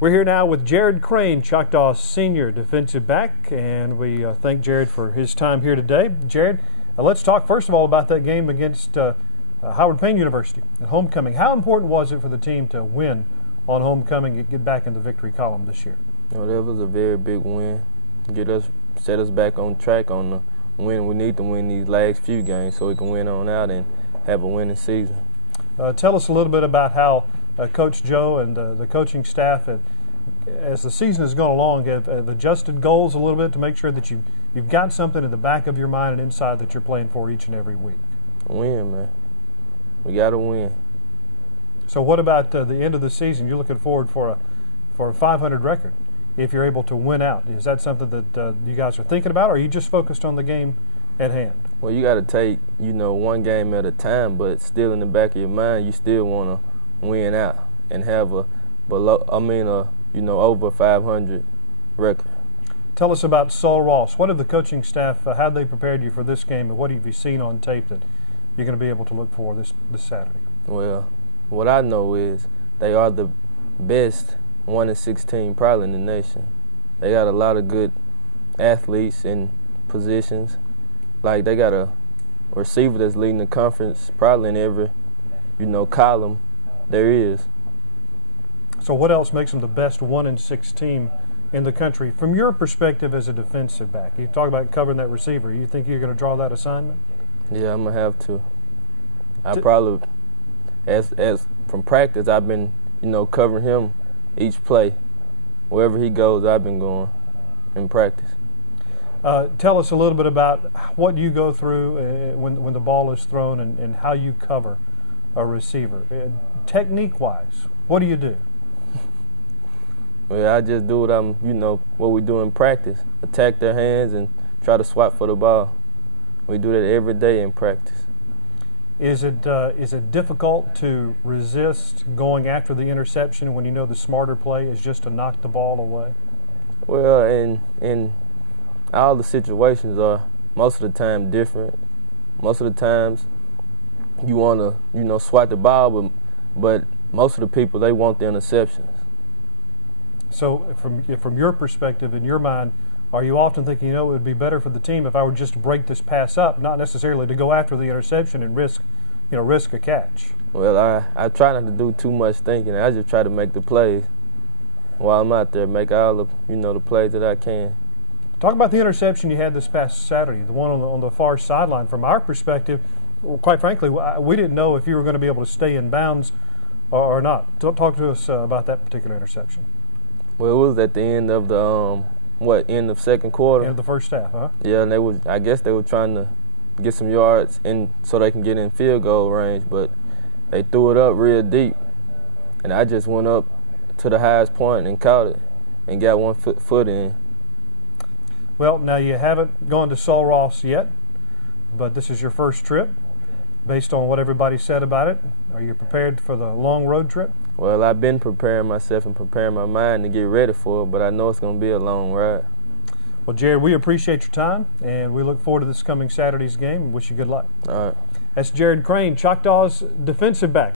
We're here now with Jarrad Craine, Choctaw's senior defensive back, and we thank Jarrad for his time here today. Jarrad, let's talk first of all about that game against Howard Payne University at homecoming. How important was it for the team to win on homecoming and get back in the victory column this year? That was a very big win. Set us back on track on the win. We need to win these last few games so we can win on out and have a winning season. Tell us a little bit about how Coach Joe and the coaching staff, as the season has gone along, have adjusted goals a little bit to make sure that you've got something in the back of your mind and inside that you're playing for each and every week. Win, man. We got to win. So what about the end of the season? You're looking forward for a 500 record if you're able to win out. Is that something that you guys are thinking about, or are you just focused on the game at hand? Well, you got to take, one game at a time, but still in the back of your mind, you still want to win out and have over 500 record. Tell us about Sol Ross. What have the coaching staff, how they prepared you for this game, and what have you seen on tape that you're going to be able to look for this Saturday? Well, what I know is they are the best 1-16 probably in the nation. They got a lot of good athletes in positions. Like they got a receiver that's leading the conference probably in every, column there is. So what else makes them the best 1-6 team in the country from your perspective as a defensive back? You talk about covering that receiver. You think you're going to draw that assignment? Yeah, I'm going to have to. I probably, as from practice, I've been, covering him each play. Wherever he goes, I've been going in practice. Tell us a little bit about what you go through when the ball is thrown and how you cover a receiver. Technique-wise, what do you do? Well, I just do what we do in practice. Attack their hands and try to swat for the ball. We do that every day in practice. Is it difficult to resist going after the interception when you know the smarter play is just to knock the ball away? Well, in all the situations are most of the time different. Most of the times you want to, swat the ball, but most of the people, they want the interceptions. So from your perspective, in your mind, are you often thinking, it would be better for the team if I were just to break this pass up, not necessarily to go after the interception and risk a catch? Well, I try not to do too much thinking. I just try to make the plays while I'm out there, make all the, the plays that I can. Talk about the interception you had this past Saturday, the one on the far sideline. From our perspective, quite frankly, we didn't know if you were going to be able to stay in bounds or not. Talk to us about that particular interception. Well, it was at the end of the end of second quarter. End of the first half, huh? Yeah, and I guess they were trying to get some yards in so they can get in field goal range, but they threw it up real deep, and I just went up to the highest point and caught it and got one foot in. Well, now you haven't gone to Sol Ross yet, but this is your first trip. Based on what everybody said about it, are you prepared for the long road trip? Well, I've been preparing myself and preparing my mind to get ready for it, but I know it's going to be a long ride. Well, Jarrad, we appreciate your time, and we look forward to this coming Saturday's game and wish you good luck. All right. That's Jarrad Craine, Choctaw's defensive back.